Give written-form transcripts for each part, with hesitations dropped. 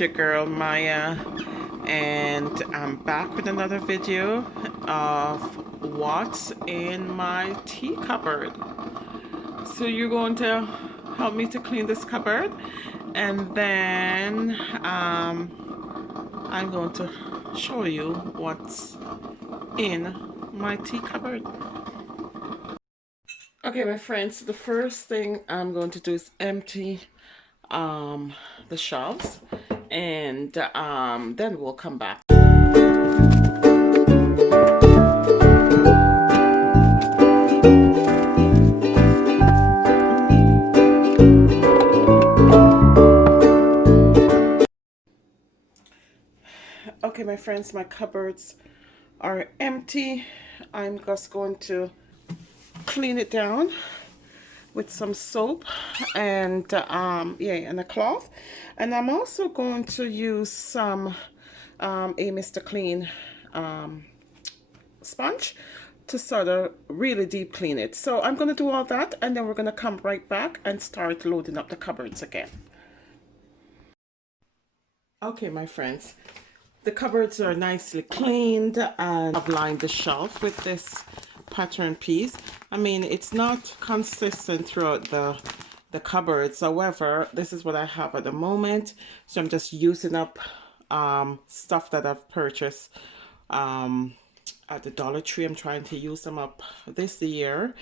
your girl Maya, and I'm back with another video of what's in my tea cupboard. So you're going to help me to clean this cupboard, and then I'm going to show you what's in my tea cupboard. Okay, my friends, the first thing I'm going to do is empty the shelves, and then we'll come back. Okay, my friends, my cupboards are empty. I'm just going to clean it down with some soap and and a cloth, and I'm also going to use some Mr. Clean sponge to sort of really deep clean it. So I'm going to do all that, and then we're going to come right back and start loading up the cupboards again. Okay, my friends, the cupboards are nicely cleaned, and I've lined the shelf with this pattern piece. I mean, it's not consistent throughout the cupboards. However, this is what I have at the moment, so I'm just using up stuff that I've purchased at the Dollar Tree. I'm trying to use them up this year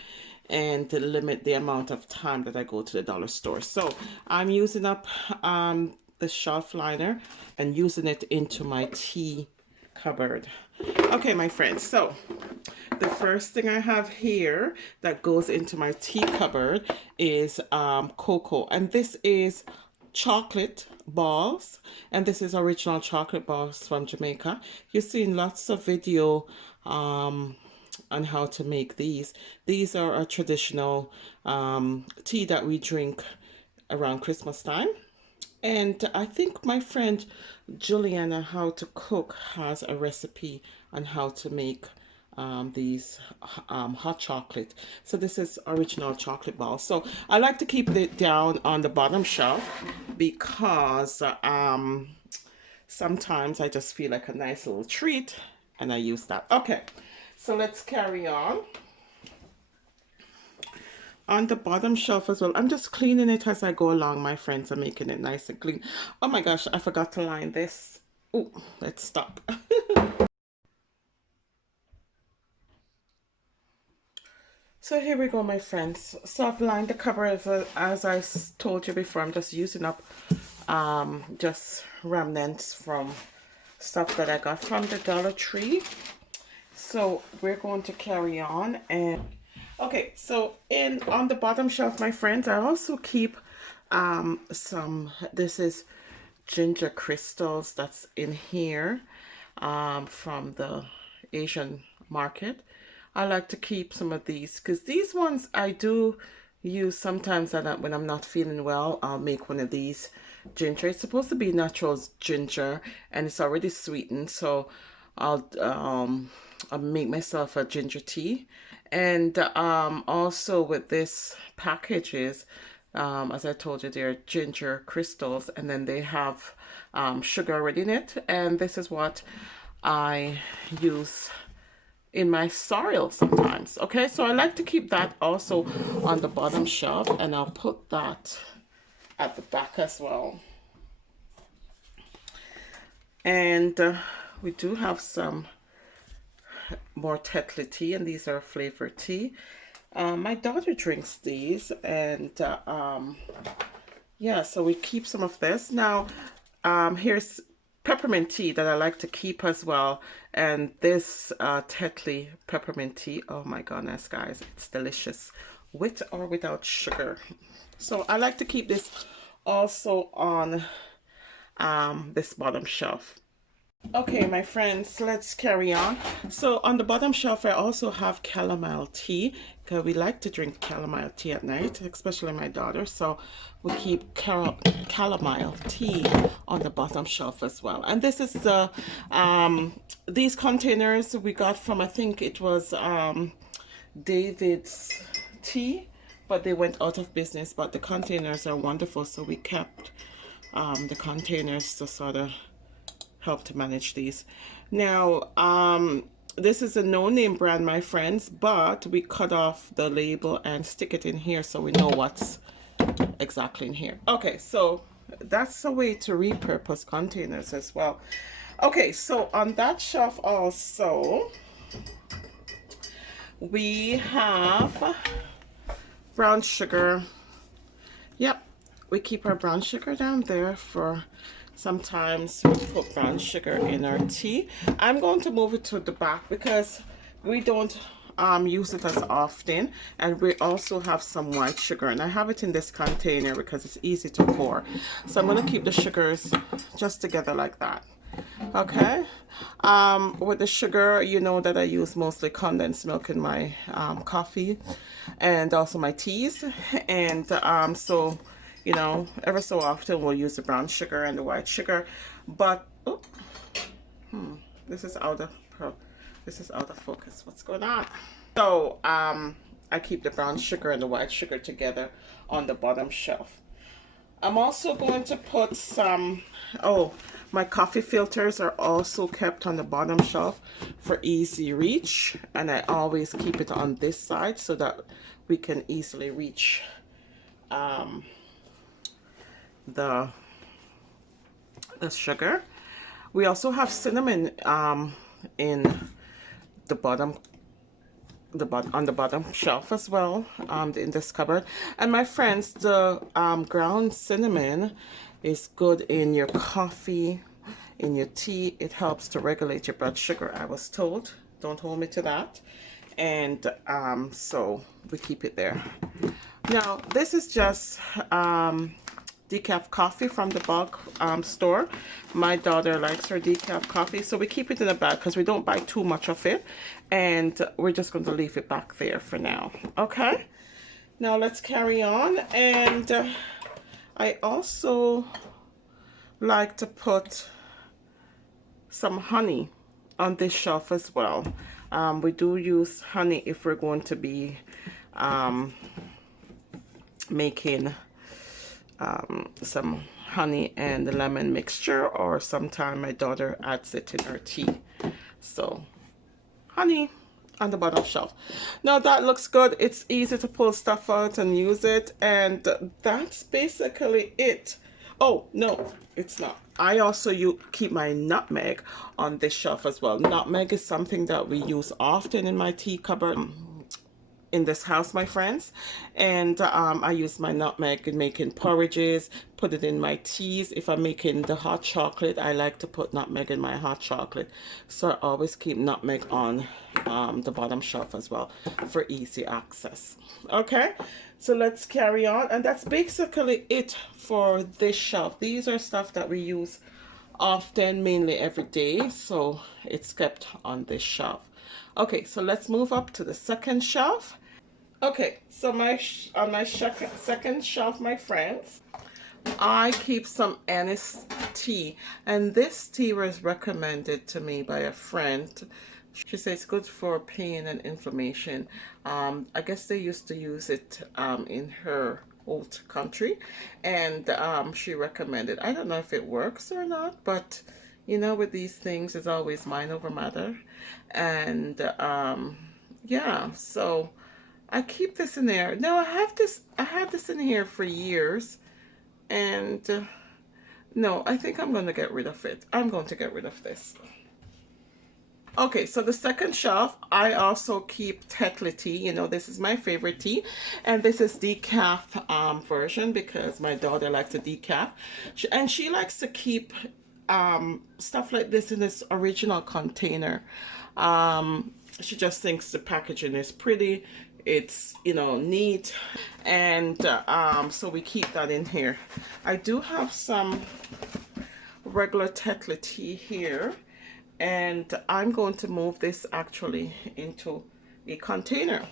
and to limit the amount of time that I go to the dollar store. So I'm using up the shelf liner and using it into my tea cupboard. Okay, my friends, so the first thing I have here that goes into my tea cupboard is cocoa, and this is chocolate balls, and this is original chocolate balls from Jamaica. You've seen lots of video on how to make these. These are a traditional tea that we drink around Christmas time. And I think my friend Juliana How to Cook has a recipe on how to make these hot chocolate. So this is original chocolate balls. So I like to keep it down on the bottom shelf because sometimes I just feel like a nice little treat and I use that. Okay, so let's carry on. On the bottom shelf as well, I'm just cleaning it as I go along, my friends. I'm making it nice and clean. Oh my gosh, I forgot to line this. Oh, let's stop. So here we go, my friends. So I've lined the cupboard as I told you before. I'm just using up just remnants from stuff that I got from the Dollar Tree. So we're going to carry on. And okay, so on the bottom shelf, my friends, I also keep this is ginger crystals that's in here from the Asian market. I like to keep some of these because these ones I do use sometimes when I'm not feeling well. I'll make one of these ginger. It's supposed to be natural ginger and it's already sweetened, so I'll make myself a ginger tea. And also with this packages, as I told you, they're ginger crystals, and then they have sugar already in it, and this is what I use in my cereal sometimes. Okay, so I like to keep that also on the bottom shelf, and I'll put that at the back as well. And we do have some more Tetley tea, and these are flavored tea. My daughter drinks these, and yeah, so we keep some of this. Now here's peppermint tea that I like to keep as well, and this Tetley peppermint tea, oh my goodness guys, it's delicious with or without sugar. So I like to keep this also on this bottom shelf. Okay, my friends, let's carry on. So on the bottom shelf, I also have chamomile tea, because we like to drink chamomile tea at night, especially my daughter. So we keep chamomile tea on the bottom shelf as well. And this is the these containers we got from, I think it was David's Tea, but they went out of business. But the containers are wonderful, so we kept the containers to sort of help to manage these. Now, this is a no-name brand, my friends, but we cut off the label and stick it in here so we know what's exactly in here. Okay, so that's a way to repurpose containers as well. Okay, so on that shelf also, we have brown sugar. Yep, we keep our brown sugar down there for sometimes we put brown sugar in our tea. I'm going to move it to the back because we don't use it as often, and we also have some white sugar, and I have it in this container because it's easy to pour. So I'm going to keep the sugars just together like that. Okay, with the sugar, you know that I use mostly condensed milk in my coffee and also my teas, and so you know, ever so often we'll use the brown sugar and the white sugar, but oh, this is out of focus. What's going on? So I keep the brown sugar and the white sugar together on the bottom shelf. I'm also going to put some, oh, my coffee filters are also kept on the bottom shelf for easy reach, and I always keep it on this side so that we can easily reach the sugar. We also have cinnamon in the bottom on the bottom shelf as well, in this cupboard. And my friends, the ground cinnamon is good in your coffee, in your tea. It helps to regulate your blood sugar, I was told. Don't hold me to that. And so we keep it there. Now this is just decaf coffee from the bulk store. My daughter likes her decaf coffee, so we keep it in a bag because we don't buy too much of it, and we're just going to leave it back there for now. Okay, now let's carry on. And I also like to put some honey on this shelf as well. We do use honey if we're going to be making some honey and lemon mixture, or sometime my daughter adds it in her tea. So honey on the bottom shelf. Now that looks good. It's easy to pull stuff out and use it, and that's basically it. Oh no, it's not. I also keep my nutmeg on this shelf as well. Nutmeg is something that we use often in my tea cupboard in this house, my friends, and I use my nutmeg in making porridges, put it in my teas. If I'm making the hot chocolate, I like to put nutmeg in my hot chocolate, so I always keep nutmeg on the bottom shelf as well for easy access. Okay, so let's carry on, and that's basically it for this shelf. These are stuff that we use often, mainly every day, so it's kept on this shelf. Okay, so let's move up to the second shelf. Okay, so on my second shelf, my friends, I keep some Anise tea, and this tea was recommended to me by a friend. She says it's good for pain and inflammation. I guess they used to use it in her old country, and she recommended. I don't know if it works or not, but you know, with these things, it's always mind over matter. And yeah, so I keep this in there. Now I have this in here for years, and no, I think I'm going to get rid of it. I'm going to get rid of this. Okay, so the second shelf, I also keep Tetley tea. You know, this is my favorite tea, and this is decaf version because my daughter likes a decaf, and she likes to keep stuff like this in this original container. She just thinks the packaging is pretty, it's, you know, neat, and so we keep that in here. I do have some regular Tetley tea here, and I'm going to move this actually into a container.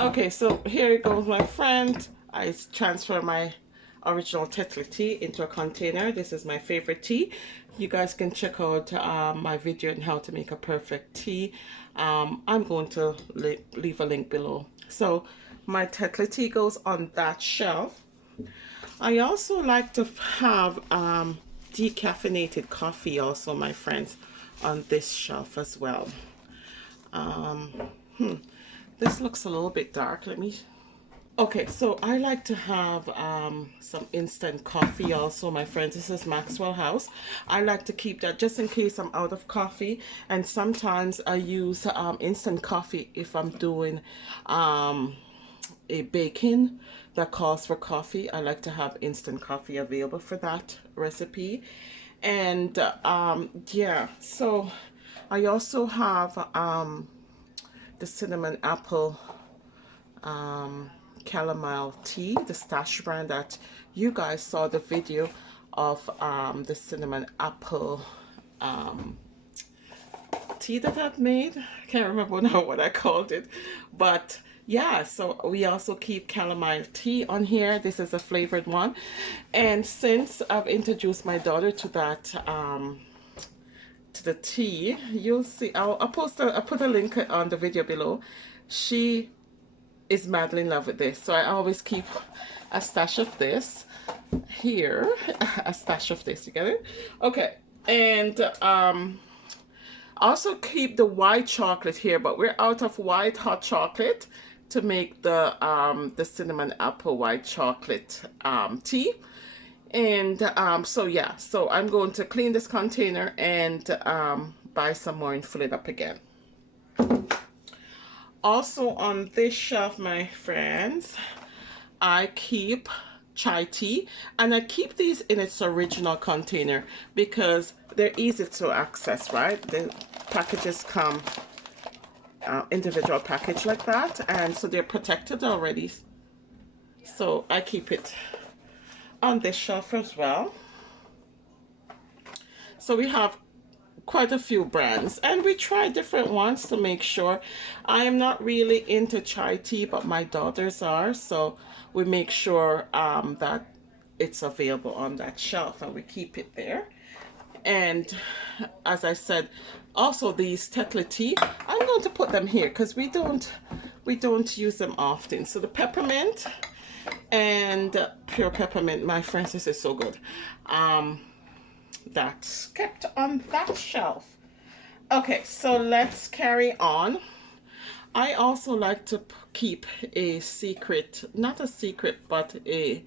Okay, so here it goes, my friend. I transfer my original Tetley tea into a container. This is my favorite tea. You guys can check out my video on how to make a perfect tea. I'm going to leave a link below. So my Tetley tea goes on that shelf. I also like to have decaffeinated coffee also, my friends, on this shelf as well. Um, this looks a little bit dark. Let me... Okay, so I like to have some instant coffee also, my friends. This is Maxwell House. I like to keep that just in case I'm out of coffee. And sometimes I use instant coffee if I'm doing a baking that calls for coffee. I like to have instant coffee available for that recipe. And yeah, so I also have the cinnamon apple chamomile tea, the stash brand that you guys saw the video of, the cinnamon apple tea that I've made. I can't remember now what I called it, but yeah, so we also keep chamomile tea on here. This is a flavored one, and since I've introduced my daughter to that to the tea, you'll see I'll put a link on the video below. She is madly in love with this, so I always keep a stash of this here. A stash of this, you get it? Okay. And also keep the white chocolate here, but we're out of white hot chocolate to make the cinnamon apple white chocolate tea. And so yeah, so I'm going to clean this container and buy some more and fill it up again. Also on this shelf, my friends, I keep chai tea, and I keep these in its original container because they're easy to access, right? The packages come individual package like that, and so they're protected already. So I keep it on this shelf as well. So we have quite a few brands, and we try different ones to make sure. I am not really into chai tea, but my daughters are, so we make sure that it's available on that shelf, and we keep it there. And as I said, also these Tetla tea, I'm going to put them here because we don't use them often. So the peppermint and pure peppermint, my friends, this is so good. That's kept on that shelf. Okay, so let's carry on. I also like to keep a secret, not a secret, but a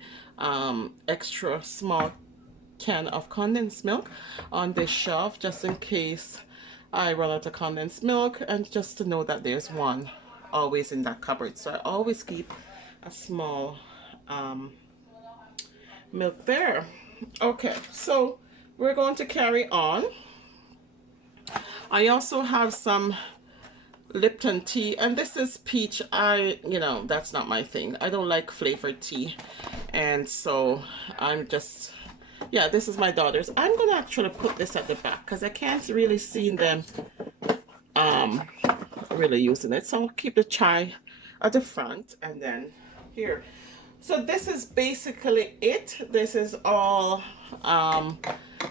extra small can of condensed milk on this shelf, just in case I run out of condensed milk, and just to know that there's one always in that cupboard. So I always keep a small milk there. Okay, so we're going to carry on. I also have some Lipton tea, and this is peach. You know, that's not my thing. I don't like flavored tea, and so I'm just, yeah, this is my daughter's. I'm gonna actually put this at the back because I can't really see them really using it. So I'll keep the chai at the front, and then here. So this is basically it. This is all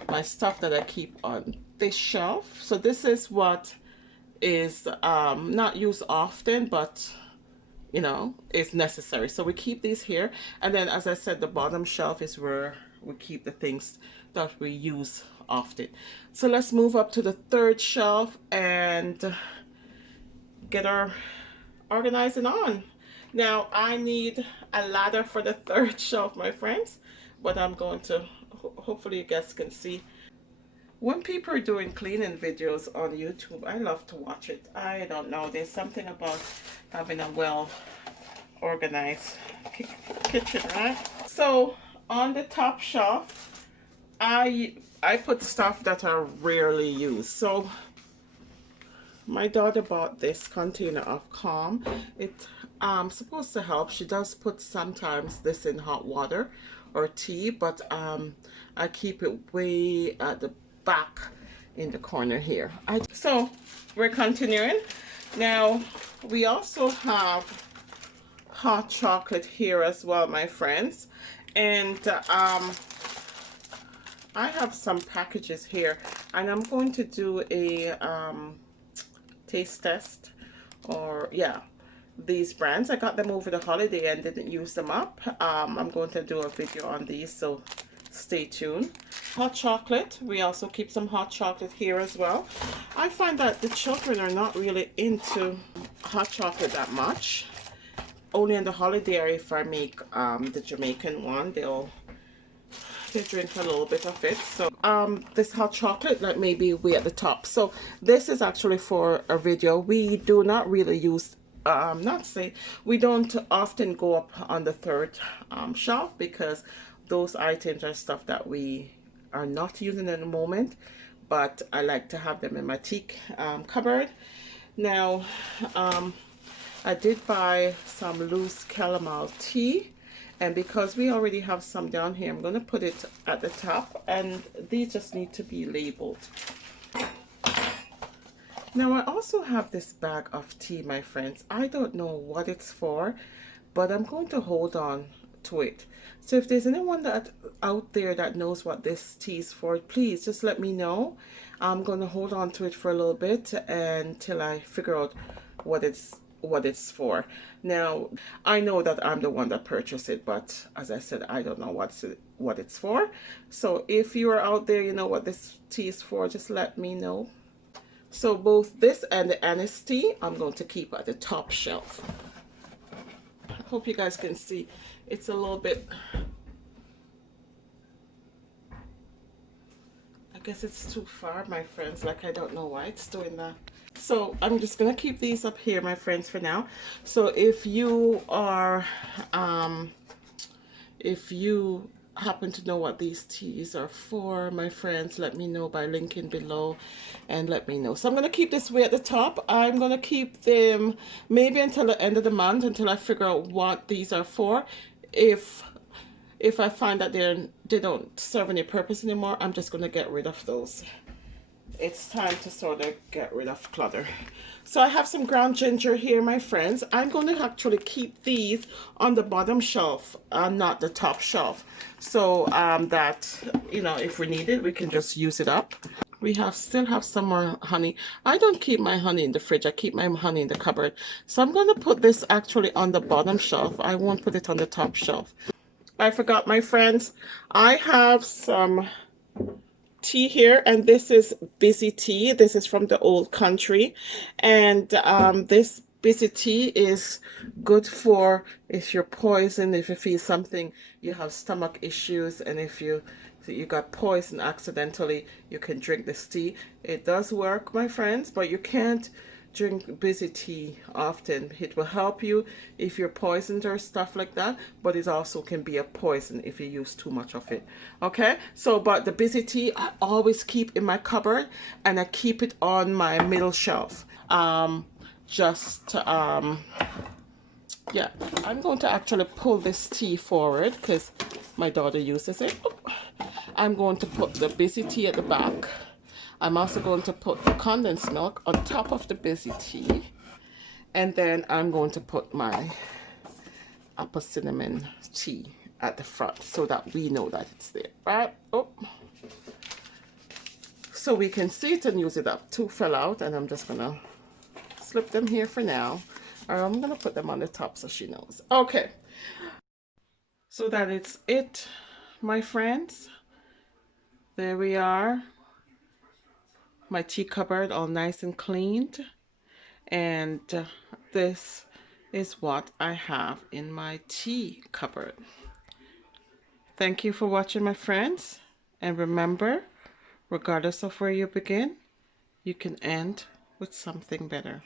my stuff that I keep on this shelf. So this is what is not used often, but you know, is necessary. So we keep these here, and then as I said, the bottom shelf is where we keep the things that we use often. So let's move up to the third shelf and get our organizing on. Now I need a ladder for the third shelf, my friends, but I'm going to, hopefully you guys can see. When people are doing cleaning videos on YouTube, I love to watch it. I don't know, there's something about having a well organized kitchen, right? So on the top shelf, I put stuff that are rarely used. So my daughter bought this container of Calm. It's supposed to help. She does put sometimes this in hot water or tea, but I keep it way at the back in the corner here. So we're continuing. Now we also have hot chocolate here as well, my friends, and I have some packages here, and I'm going to do a taste test, or yeah, these brands. I got them over the holiday and didn't use them up. I'm going to do a video on these, so stay tuned. Hot chocolate. We also keep some hot chocolate here as well. I find that the children are not really into hot chocolate that much. Only in the holiday, if I make the Jamaican one, they drink a little bit of it. So this hot chocolate, like maybe way at the top. So this is actually for a video. We do not really use we don't often go up on the third shelf, because those items are stuff that we are not using at the moment, but I like to have them in my tea cupboard. Now I did buy some loose caramel tea, and because we already have some down here, I'm going to put it at the top, and these just need to be labeled. Now I also have this bag of tea, my friends. I don't know what it's for, but I'm going to hold on to it. So if there's anyone that out there that knows what this tea is for, please just let me know. I'm going to hold on to it for a little bit until I figure out what it's for. Now I know that I'm the one that purchased it, but as I said, I don't know what it's for. So if you are out there, you know what this tea is for, just let me know. So both this and the Anise Tea, I'm going to keep at the top shelf. I hope you guys can see. It's a little bit, I guess it's too far, my friends. Like, I don't know why it's doing that. So I'm just going to keep these up here, my friends, for now. So if you are, if you happen to know what these teas are for, my friends, let me know by linking below and let me know. So I'm going to keep this way at the top. I'm going to keep them maybe until the end of the month, until I figure out what these are for. If I find that they don't serve any purpose anymore, I'm just going to get rid of those. It's time to sort of get rid of clutter. So I have some ground ginger here, my friends. I'm going to actually keep these on the bottom shelf, not the top shelf, so that, you know, if we need it, we can just use it up. We still have some more honey. I don't keep my honey in the fridge. I keep my honey in the cupboard. So I'm going to put this actually on the bottom shelf. I won't put it on the top shelf. I forgot, my friends. I have some tea here, and this is Busy Tea. This is from the old country, and this Busy Tea is good for if you're poisoned, if you feel something, you have stomach issues, and if you got poisoned accidentally, you can drink this tea. It does work, my friends, but you can't drink Busy Tea often. It will help you if you're poisoned or stuff like that, but it also can be a poison if you use too much of it. Okay, so but the Busy Tea I always keep in my cupboard, and I keep it on my middle shelf. Yeah, I'm going to actually pull this tea forward because my daughter uses it. I'm going to put the Busy Tea at the back. I'm also going to put the condensed milk on top of the Busy Tea, and then I'm going to put my apple cinnamon tea at the front so that we know that it's there, right? Oh, so we can see it and use it up. Two fell out, and I'm just gonna slip them here for now, or I'm gonna put them on the top so she knows. Okay, so that is it, my friends. There we are. My tea cupboard all nice and cleaned, and this is what I have in my tea cupboard. Thank you for watching, my friends, and remember, regardless of where you begin, you can end with something better.